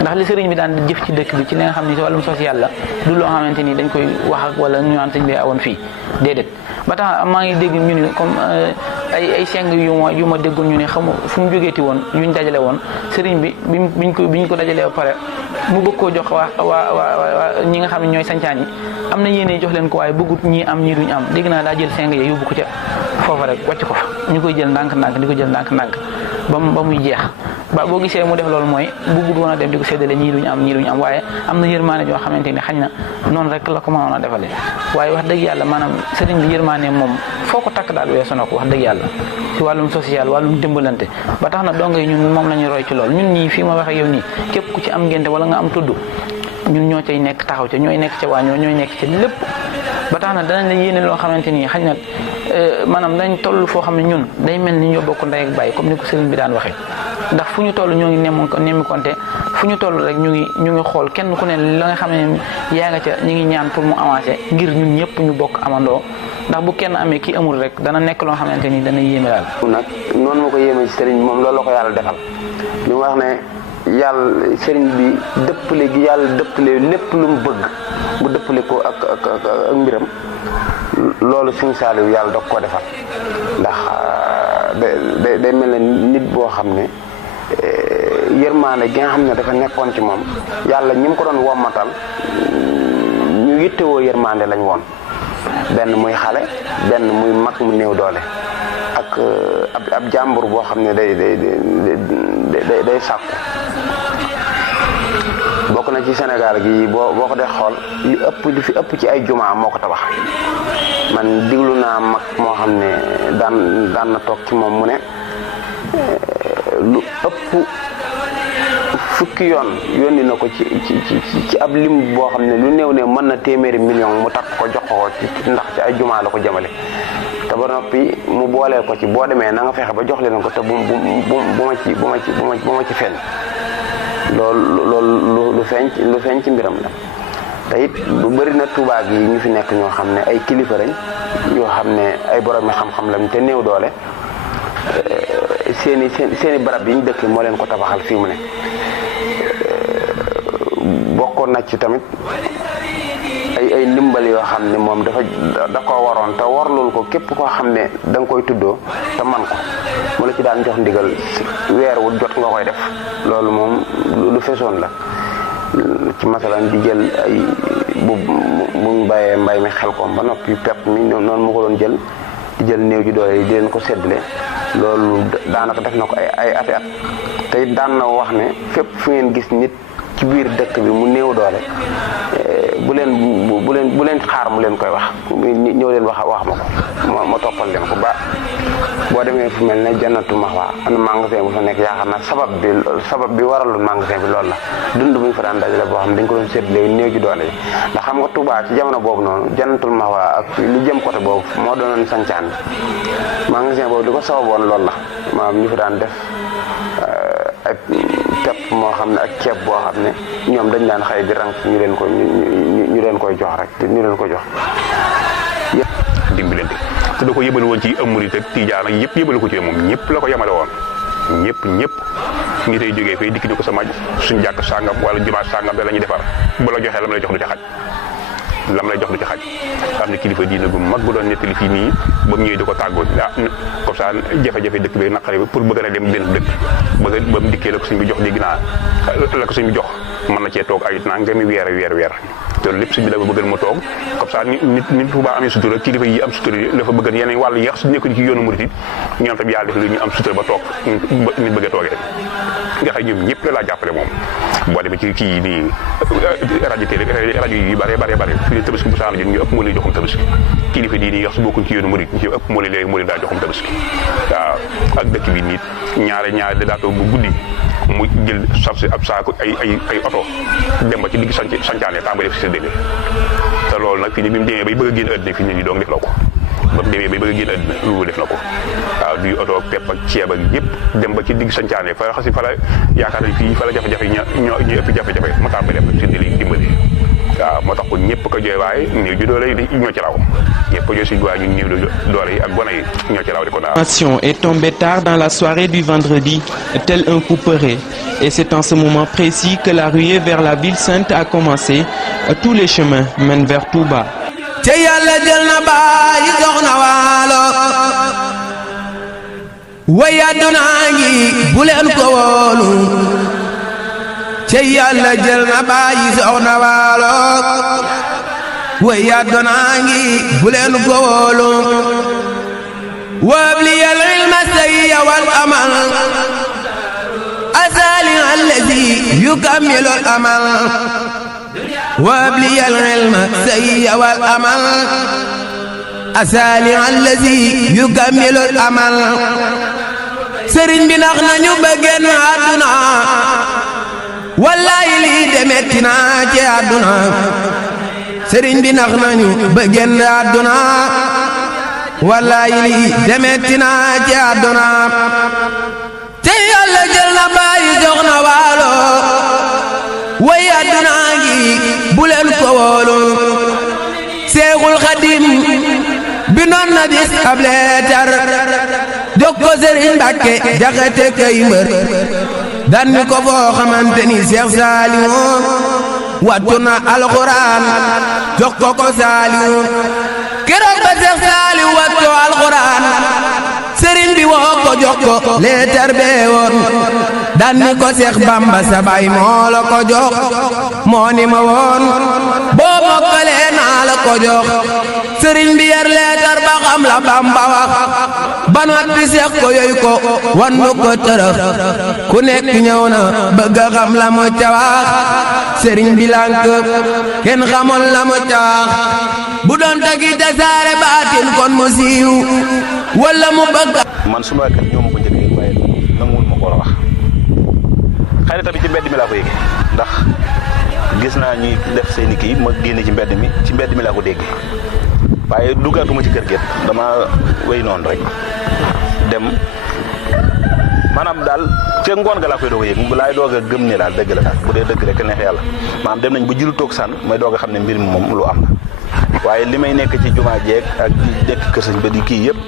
ndax li sëriñ bi daan jëf ci dëkk bi ci li nga xam ne ci wàllum social la du loo xamante ni dañ koy wax ak wala ñu naan sëñ bi awoon fii déedéet ba tax maa ngi dégg ñu ne comme ay seng yu ma déggoon ñu ne xamu fu mu jógeeti woon yuñ dajale woon sëriñ bi biñ ko dajalee ba pare mu bëgg koo jox waa ñi nga xam ne ñooy sancaan yi am na yéene jox leen ko waaye bëggut ñii am ñii duñ am dégg naa daa jël seng ya yóbbu ko ca foofa rek wàcc ko fa ñu koy jël ndànk-ndànk di ko jël ndànk-ndànk ba muy jeex ba boo gisee mu def loolu mooy bëggut woon a dem di ko séddale ñii duñ am waaye am na yërmaane joo xamante ni xañ na noonu rek la ko mënoon a defale waaye wax dëgg yàlla maanaam sëriñ bi yërmaane moom foo ko takk daal weesu na ko wax dëgg yàlla ci wàllum social wàllum dimbalante ba tax na donga yi ñun moom la ñuy roy ci loolu ñun ñii fii ma waxee yow nii képp ku ci am ngénte wala nga am tudd ñun ñoo cay nekk taxaw ca ñooy nekk ca waañoo ñooy nekk ca lépp ba tax na danañ la yéene loo xamante ni xañ na maanaam dañ toll foo xam ne ñun day mel ni ñoo bokk ndey ak bàyyi comme ni ko sëriñ bi daan waxee ndax fu ñu toll ñoo ngi nemmi konte fu ñu toll rek ñu ngi xool kenn ku ne la nga xam ne yaa nga ca ñu ngi ñaan pour mu avancer ngir ñun ñëpp ñu bokk amandoo ndax bu kenn amee kii amul rek dana nekk loo xamante ni dana yéeme daal. nag noonu ma ko yéeme ci sëriñ bi moom loolu la ko yàlla defal li mu wax ne yàlla sëriñ bi dëppale gi yàlla dëppale lépp lu mu bëgg mu dëppale ko ak mbiram loolu Sëriñ Saaliw yàlla da ko defal ndax day mel ne nit boo xam ne yërmaane gi nga xam ne dafa nekkoon ci moom yàlla ñi mu ko doon wommatal ñu yittewoo yërmaande lañ woon benn muy xale benn muy mag mu néew doole ak ab jàmbur boo xam ne day sàkku bokk na ci Sénégal gi boo ko dee xool li fi ëpp ci ay jumaa moo ko tabax man diglu naa mag moo xam ne daan na toog ci moom mu ne lu ëpp fukki yoon yónni na ko ci ab lim boo xam ne lu néew ne mën na téeméeri million mu takk ko jox ko ndax ci ay jumaa la ko jëmale te ba noppi mu booleel ko ci boo demee na nga fexe ba jox leen ko te bu ma ci feeñ loolu lu feeñ ci mbiram la te it lu bëri na Tuubaa gi ñu fi nekk ñoo xam ne ay kilifa lañ yoo xam ne ay borom mi xam-xam lañ te néew doole seeni barab yi ñu dëkk moo leen ko tabaxal fii mu ne bokkoon na ci tamit ay ndimbal yoo xam ne moom da koo waroon te warlul ko képp koo xam ne da nga koy tuddoo te man ko mu la ci daan jox ndigal weer wu jot nga koy def loolu moom lu fesoon la ci masalan di jël ay buñ bàyyee mbay mi xel ko ba noppi pepp mi noonu mu ko doon jël di jël néew ji doole yi di leen ko séddale loolu daanaka def na ko ay ati at te it daan na wax ne fépp fu ngeen gis nit ci biir dëkk bi mu néew doole bu leen xaar mu leen koy wax ñëw leen wax ma ko ma toppal leen ko ba boo demee fu mel ne Jannatu Mahwa am na magasin bu fa nekk yaakaar naa sabab bi waraloon magasin bi loolu la dund bu ñu fa daan dajale boo xam ne dañ ko doon séddale néew ji doole yi ndax xam nga Touba ci jamono boobu noonu Jannatul Mahwa ak lu jëm côté boobu moo doonoon sancaan bi magasin boobu li ko sababoon loolu la maanaam ñu fa daan def ay pepp moo xam ne ak ceeb boo xam ne ñoom dañ daan xëy di rank ñu leen koy jox rek ñu leen ko jox dimbalante te da ko yëbal woon ci murit ak tijaan ak yëpp yëbal ko ci moom ñëpp la ko yemale woon ñëpp ngi tey jógee fay dikk ni ko sama suñ jàkk sàngam wala jumaa sàngam da la ñuy defar bu la joxee lam lay jox du ci xaj am na kilifa diina gu mag bu doon nettali fii nii ba mu ñëwee di ko tàggoo comme ça jafe-jafe dëkk bi naqare bi pour bëgg a dem benn dëkk ba mu dikkee la ko suñ bi jox dégg naa la ko suñ bi jox mën na cee toog ay nangami weer te lépp suñ bi dafa bëgg mu toog comme ça nit Tuubaa amee sutura kilifa yi am sutura dafa bëgg yeneen wàllu yeex su nekk ci yoonu murit ñoom tam yàlla def lu ñu am sutura ba toog nit bëgg a toogee nga xam ñoom ñëpp la laa jàppale moom boo demee ci kii nii rajo yi bare fi ne tabaski bu saana jot ñu ëpp moo lay joxum tabaski kilifa di nii wax su bokkuñ ci yoonu murit ñu ëpp moo leen daa joxum tabaski waaw ak dëkk bi nit ñaare da daa toog bu guddi mu jël sarsi ab saako ay oto dem ba ci digg sancaane tàmbali def si séddale te loolu nag fi ni bi mu demee bay bëgg a génn àddina fi nit ñi doog def la ko ba mu demee ba bëgg a génn àddina lu def na ko waaw duy oto ak pepp ak ceeb ak yëpp dem ba ci digg sancaane fa xasi fa la yaakaar ne fii fa la jafe-jafe ñoo ëpp jafe-jafe ma tàmbali def séddale dimbali waaw moo tax kon ñëpp ko jooy waaye néew ji doole yi ñoo ci raw ñëpp ko jooy suñu waaye ñun néew doole yi ak gone yi ñoo ci raw di ko daal. L'information est tombée tard dans la soirée du vendredi, tel un couperet. Et c'est en ce moment précis que la ruée vers la ville sainte a commencé. Tous les chemins mènent vers Touba. te yàlla jël na baay soxna waalo way àdduna ngi bu leen ko wóolu te yàlla jël na baay soxna waalo way àdduna ngi bu leen ko wóolu wabli al ilma sayya wal amal asali allazi yukammilu al amal وابلي العلم سيء والأمل أسالي الذي يكمل الأمل سرين بنخنا نبغن عدنا والله لي دمتنا جي عدنا سرين بنخنا نبغن عدنا والله لي دمتنا جي عدنا تيال جلنا باي جغنا والو way àdduna ngi bu leen ko wóolu Seexul Xadim bi noon na bis ab leetar jox ko Sëriñ Mbàkke Jaxate kay mbër dan ni ko foo xamante ni Seex Saaliwu wattu na alxuraan jox ko Saaliwu keroog ba Seex Saaliwu wattu alxuraan sëriñ bi woo ko jox ko leetar bee woon dan ni ko Seex Bamba sa baay moo la ko jox moo ni ma woon boo mokkalee naa la ko jox sëriñ bi yar leetar ba xam la Bamba wax ba noppi Seex ko yoy ko wan nu ko tërëf ku nekk ñëw na bëgg a xam la mu ca wax sëriñ bi lànk kenn xamul la mu ca wax bu doon tagi tasaare baatin kon mu siiw wala mu bëgg man suma kër ñoo ma ko njëkk waaye nanguwul ma ko war a wax xëy na tamit ci mbedd mi laa ko yëgee ndax gis naa ñuy def seeni kii ma génne ci mbedd mi laa ko déggee waaye duggaatuma ci kër gi dama wéy noonu rek dem maanaam daal ca ngoon ga laa koy doog a yëg laay doog a gëm ne daal dëgg la daal bu dee dëgg rek neex yàlla maanaam dem nañ ba jilu toog sànn may doog a xam ne mbir mi moom lu am la waaye li may nekk ci jumaa jeeg ak ci nekk kër sëñ ba di kii yëpp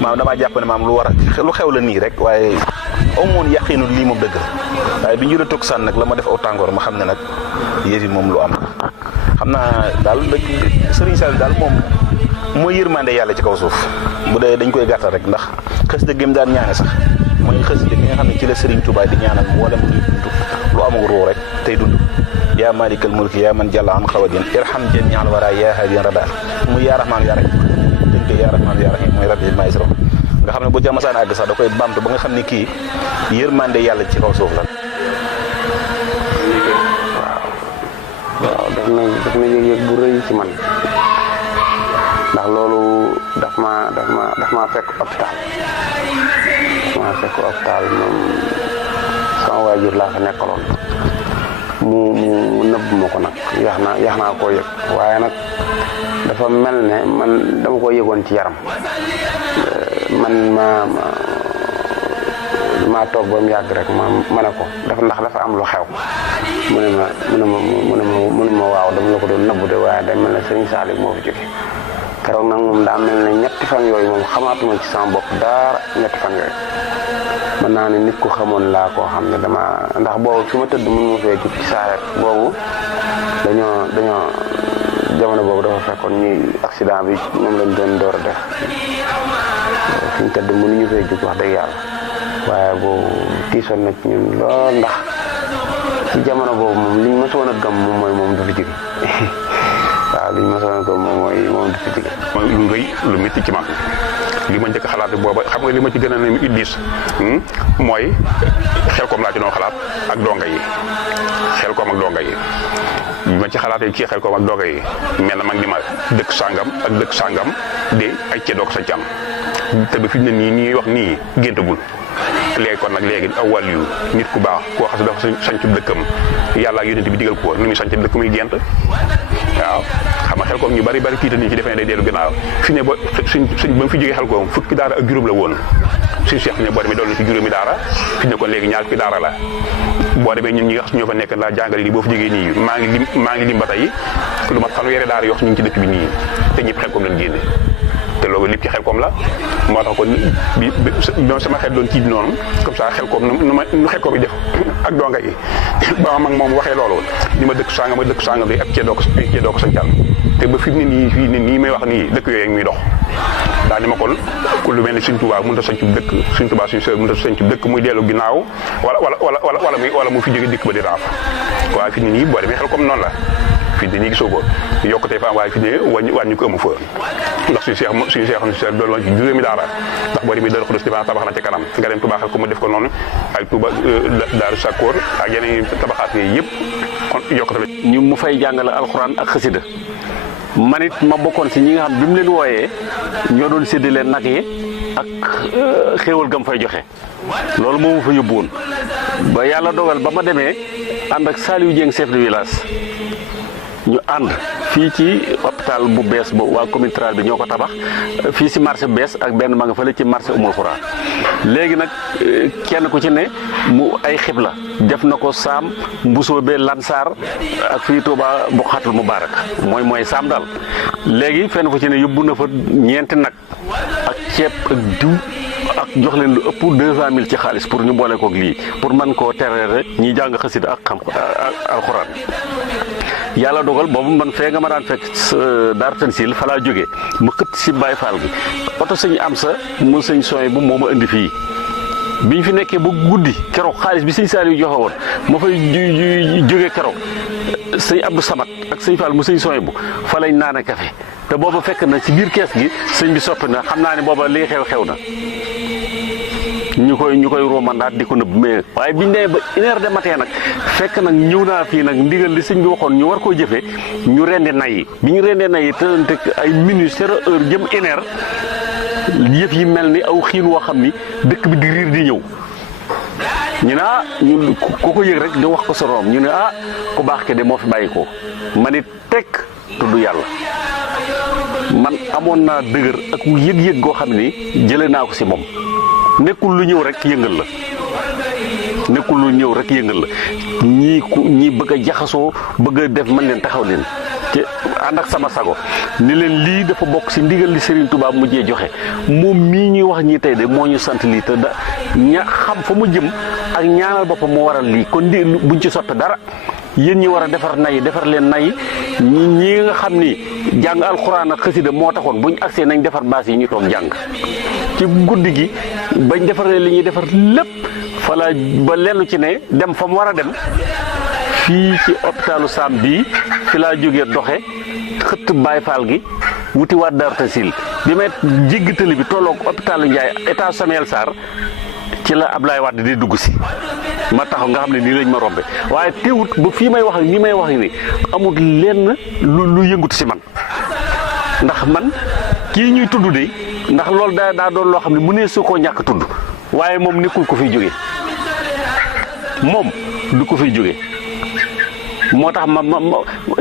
maanaam damaa jàpp ne maam lu war a lu xew la nii rek waaye amoon yàqiinu lii moom dëgg la waaye bi ñu la toog sànn nag la ma def aw tàngoor ma xam ne nag yëf yi moom lu am la xam naa daal dëgg Sëriñ Saliou daal moom mooy yërmande yàlla ci kaw suuf bu dee dañ koy gàttal rek ndax xës dëgg yi mu daan ñaane sax mooy xës dëgg yi nga xam ne ci la Sëriñ Tuubaa di ñaanal wala mu ngi dund lu amul ruu rek tey dund yaa maalikal mulki yaa man jàlla an xawadin irham jamial wara yaa hadiyan rada muy yaa rahmaan yaa rahim dañ koy yaa rahmaan yaa rahim mooy rabbi maïsro nga xam ne bu jamasaan àgg sax da koy bamtu ba nga xam ne kii yërmande yàlla ci kaw suuf la waaw daf na yëg-yëg bu rëy ci man ndax loolu daf ma fekk hôpital moom sama waajur laa fa nekkaloon mu nëbb ma ko nag yax naa koo yëg waaye nag dafa mel ne man dama ko yëgoon ci yaram man maa toog ba mu yàgg rek ma ne ko ndax dafa am lu xew mu ne ma waaw dama la ko doon nëbbu de waaye day mel ne Sëriñ Saliou moo fi jóge keroog nag moom daa mel ne ñetti fan yooyu moom xamaatuma ci sama bopp dara ñetti fan yooyu mën naa ne nit ku xamoon laa koo xam ne ndax boobu fi ma tëdd mën ma fee jug ci saaret boobu dañoo jamono boobu dafa fekkoon ñuy accident bi moom lañ doon door a def fi ñu tëdd mënuñu fee jug wax dëgg yàlla waaye boobu tiisoon na ci ñun lool ndax ci jamono boobu moom liñ mësoon a gëm moom mooy moom du fi jóge waaw liñ mësoon a gëm moom mooy moom du fi jóge mooy lu rëy lu métti ci man li ma njëkk xalaat booba xam nga li ma ci gën a ne diis mooy Xelkom laa ci doon xalaat ak donga yi Xelkom ak donga yi bi ma ci xalaatee ci Xelkom ak donga yi mel na mag ni ma dëkk sàngam ak dëkk sàngam de ay ceddoog sa cam te ba fi mu ne nii wax nii géntagul léegi kon nag léegi aw wàll yu nit ku baax koo xam ne dafa sanc dëkkam yàlla ak yonent bi digal ko ni muy sanc dëkk muy gent waaw xam nga xel koom ñu bari tiital ñu ci defee ne day dellu gannaaw fi ne ba suñ ba mu fi jógee xel koom fukki daara ak juróom la woon suñu Cheikh ne boo demee doon na ci juróomi daara fi ne kon léegi ñaar fukki daara la boo demee ñun ñi nga xam ñoo fa nekk laa jàngale li boo fa jógee nii maa ngi lim ba tey lu mat fanweeri daara yoo xam ñu ngi ci dëkk bi nii te ñëpp xel koom lañ génne te loolu lépp ci xel koom la moo tax kon bi sama xel doon tiit noonu comme ça xel koom nu xel koom yi def ak donga yi ba mag moom waxee loolu ni ma dëkk sàngam bi ak cee doo ko sancal te ba fi nii may wax nii dëkk yooyu muy dox daa ni ma kon ku lu mel ni Sëñ Tuubaa mënut a sanc dëkk Sëñ Tuubaa suñu sœur mënut a sanc dëkk muy dellu ginnaaw wala mu fi jóge dëkk ba di raaf waaye fi nii boo demee xel koom noonu la fii dañuy gisoo ko yokkutee fa am waaye fi ne wàññi ko amu fa ndax suñu seex doolu woon ci juróomi daara ndax boo demee Daaru Xudoos tabax na ci kanam nga dem Touba xel ko mu def ko noonu ak Touba Daaru Sakkoor ak yeneen tabaxaat yi yëpp kon yokkute la ñu mu fay jàngale alxuraan ak xasida man it ma bokkoon si ñi nga xam bi mu leen wooyee ñoo doon séddale nag yi ak xéewal gam fay joxe loolu moo ma fa yóbbu woon ba yàlla dogal ba ma demee ànd ak Saliou Dieng chef de village ñu ànd fii ci hôpital bu bees ba waa commune rurale bi ñoo ko tabax fii si marché bu bees ak benn ma nga fële ci marché Umul Xuraa léegi nag kenn ku ci ne mu ay xibla def na ko saam mbusoobe Lansar ak fii Touba Bokhatul Mubarak mooy saam daal léegi fenn fu ci ne yóbbu na fa ñeenti nag ak ceeb ak diw ak jox leen lu ëpp 200 000 ci xaalis pour ñu boole koog lii pour mën koo terere ñi jàng xasida ak xam alxuraan yàlla dogal boobu man fee nga ma daan fekk Daaru Tansil fa laa jógee ma xët si Baay Faal gi oto sëñ am sa mu sëñ sooy bu moo ma indi fii biñ fi nekkee ba guddi keroog xaalis bi sëñ Saliou joxe woon ma fay jógee keroog sëñ Abdou Samad ak sëñ Fall mu sëñ sooy bu fa lañ naan a café te booba fekk na ci biir kees gi sëñ bi soppi na xam naa ne booba li xew na ñu koy romandaat di ko nëbb mais waaye biñ demee ba 1h du matin nag fekk nag ñëw naa fii nag ndigal li sëñ bi waxoon ñu war koo jëfee ñu rendi nay yi bi ñu rendee nay yi te ay minutes 0h jëm 1h yëf yi mel ni aw xiin woo xam ni dëkk bi di riir di ñëw ñu ne ñun ku ko yëg rek di wax ko sa room ñu ne ku baax ke de moo fi bàyyi ko ma ni tekk tudd yàlla man amoon naa dëgër ak yëg-yëg goo xam ni jëlee naa ko si moom nekkul lu ñëw rek yëngal la ñii bëgg a jaxasoo bëgg a def man leen taxaw leen ci ànd ak sama sago ni leen lii dafa bokk si ndigal li Serigne Touba mujjee joxe moom mii ñuy wax ñii tey de moo ñu sant lii te xam fa mu jëm ak ñaanal boppam moo waral lii kon buñ ci soppe dara yéen ñi war a defar nay defar leen nay ñi nga xam ni jàng alxuraan ak xasida moo taxoon buñ agsee nañ defar baas yi ñu toog jàng ci guddi gi bañ defaree li ñuy defar lépp fala ba lenn ci ne dem fa mu war a dem fii ci hôpitalu Sam bii fi laa jógee doxe xëtt Baay Faal gi wuti waat Daaru Tansil bi may jéggi tëli bi tolloog hôpitalu Ndiaye état Samuel Sarr ci la Abdoulaye Wade di dugg si ma taxaw nga xam ne nii lañ ma rombe waaye teewut ba fii may wax ni may wax ni amul lenn lu yëngut si man ndax man kii ñuy tudd de ndax loolu daa doon loo xam ne mu ne su koo ñàkk tudd waaye moom nekkul ko fiy jóge moom du ko fiy jóge moo tax ma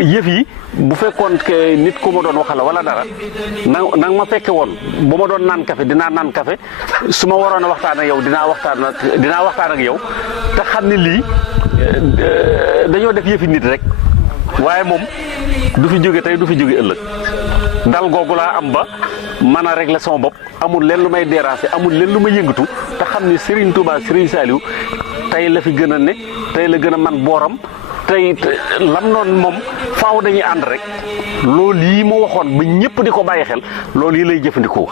yëf yi bu fekkoon ke nit ku ma doon waxal wala dara nang ma fekke woon bu ma doon naan café dinaa naan café su ma waroon a waxtaan ak yow dinaa waxtaan ak yow te xam ne lii dañoo def yëfi nit rek waaye moom du fi jóge tey du fi jóge ëllëg dal googu laa am ba mën a régler sama bopp amul leen lu may déranger amul leen lu may yëngatu te xam ne Serigne Touba Serigne Saliou tey la fi gën a ne tey la gën a man booram tey lam noonu moom faaw dañuy ànd rek loolu yi mu waxoon ba ñëpp di ko bàyyi xel loolu yi lay jëfandikoo.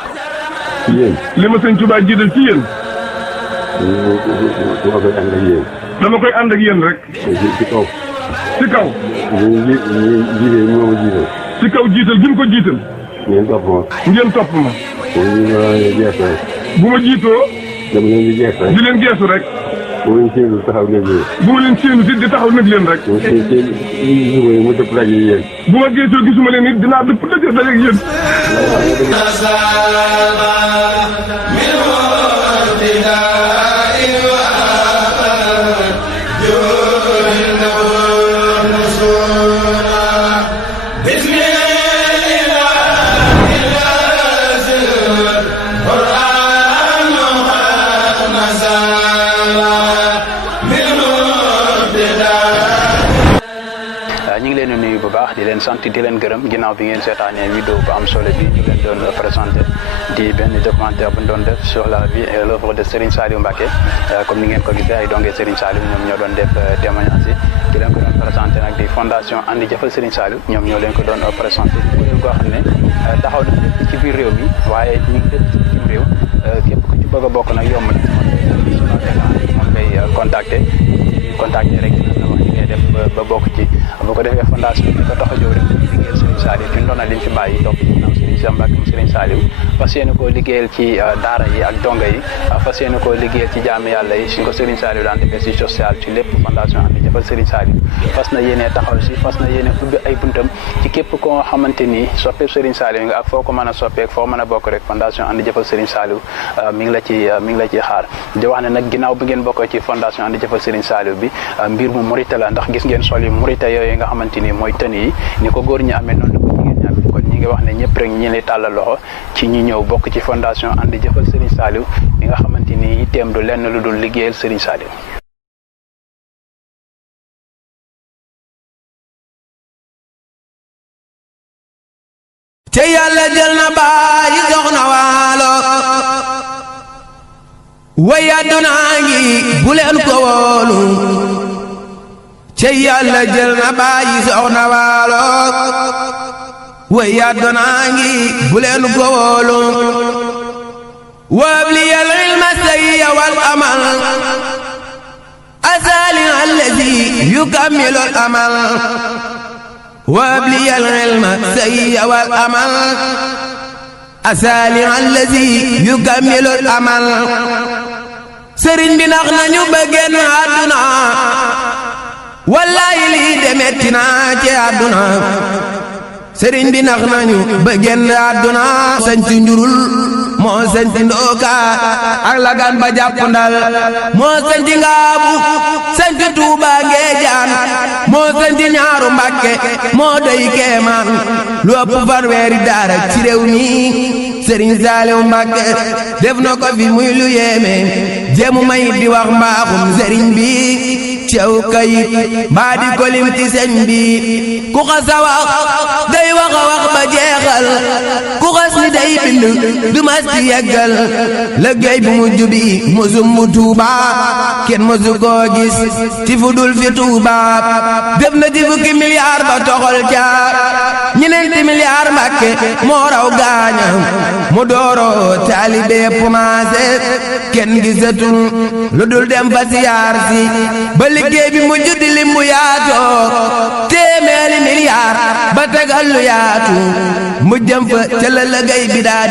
yéen li ma sëñ Touba jiital ci yéen. dama koy ànd ak yéen rek. ci kaw. ci kaw. ci kaw jiital gi mu ko jiital. ngeen topp ma. bu ma jiitoo. di leen geesu rek. bu ma leen séenu taxaw nag leen. bu ma leen séenu di taxaw nag leen rek. mu dëpp daje yéen. bu ma geesoo gisuma leen it dinaa dëpp daje ak yéen. min baax di leen sant di leen gërëm ginnaaw bi ngeen seetaanee vidéo bu am solo bi ñu leen doon présenté di benn documentaire bu ñu doon def sur la vie et l'œuvre de Serigne Saliou Mbacké comme ni ngeen ko gisee ay dongee Serigne Saliou ñoom ñoo doon def témoignage yi di leen ko doon présenté nag di fondation Andi Jëfal Serigne Saliou ñoom ñoo leen ko doon présenté kuréel goo xam ne taxaw na lépp ci biir réew mi waaye ñu ngi lépp ci biir réew képp ku ci bëgg a bokk nag yomb na moom ngay contacter rek dina la wax li ngay def ba bokk ci bu ko defee fondation bi ko tax a jóg rek liggéeyal Serigne Saliou ci ndoona liñ fi bàyyi topp ci ginnaaw Serigne Cheikh Mbacké mu Serigne Saliou fas yéene koo liggéeyal ci daara yi ak donga yi fas yéene koo liggéeyal ci jaami yàlla yi suñ ko Serigne Saliou daan defee si social ci lépp fondation Andi Jëfal Serigne Saliou fas na yéene taxaw si fas na yéene ubbi ay buntam ci képp koo xamante ni soppeeku Serigne Saliou nga ak foo ko mën a soppeek foo mën a bokk rek fondation Andi Jëfal Serigne Saliou mi ngi la ci xaar di wax ne nag ginnaaw bi ngeen bokkoo ci fondation Andi Jëfal Serigne Saliou bi mbir mu murite la ndax gis ngeen sol yi murite yooyu nga xamante ni mooy tën yi ni ko góor ñi amee noonu la ko jigéen ñi amee kon ñi ngi wax ne ñëpp rek ñi lay tàllal loxo ci ñi ñëw bokk ci fondation Andi Jëfal Serigne Saliou mi nga xamante ni itteem du lenn lu dul liggéeyal Serigne Saliou. te yàlla jël na bàyyi soxna waalo way àddunaa ngi bu leen ko wóolu te yàlla jël na bàyyi soxna waalo way àddunaa ngi bu leen ko wóolu wabliyal ilma sayya wal amal azali allazi yukammilu al amal وابلي العلم سيء والأمل أسالي الذي يكمل الأمل سرين بنغنا نبغن عدنا والله لي دمتنا عدنا سرين بنغنا نبغن عدنا سنتي njurul moo santi ndooka ak lagan ba jàppandal moo santi ngaabu santi Tuuba Ngeejaan moo santi ñaaru Mbàkke moo doy keemaan lu ëpp fanweeri daara ci réew mi Serigne Saliou Mbacké def na ko fi muy lu yéeme jéemu may di wax mbaaxum Serigne bi cew kayit mbaa di kolim ci sëñ bi ku xas a wax day wax a wax ba jeexal ku xas ni day bind du mas ci yeggal liggéey bu mujj bi mosum bu Tuuba kenn mosu koo gis ci fu dul fi Tuuba def na ci fukki milliard ba toxal ca ñeneenti milliard Mbàkke moo raw gaaña mu dooro taalibe commencé kenn gisatul lu dul dem fa siyaar si ba liggéey bi mujj di limbu yaatoo téeméeri milliard ba tegal lu yaatu mujjam fa ca la liggéey bi daa